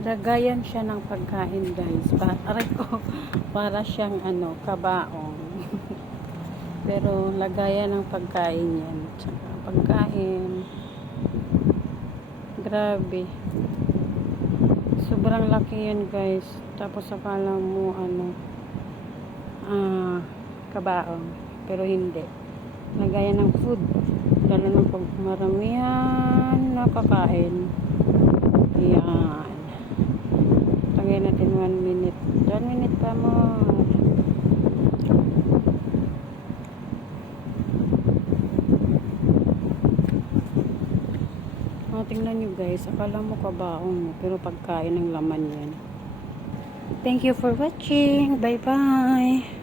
Lagayan siya ng pagkain, guys. Aray ko, para siyang kabaong. Pero lagayan ng pagkain yan. Tsaka pagkain. Grabe. Sobrang laki yan, guys. Tapos akala mo kabaong. Pero hindi. Lagayan ng food. Lalo na pag maramihan nakakain. Yan. Tagay natin 1 minute. 1 minute pa mo. Tingnan nyo, guys. Akala mo kabaong. Pero pagkain ng laman yan. Thank you for watching. Bye-bye.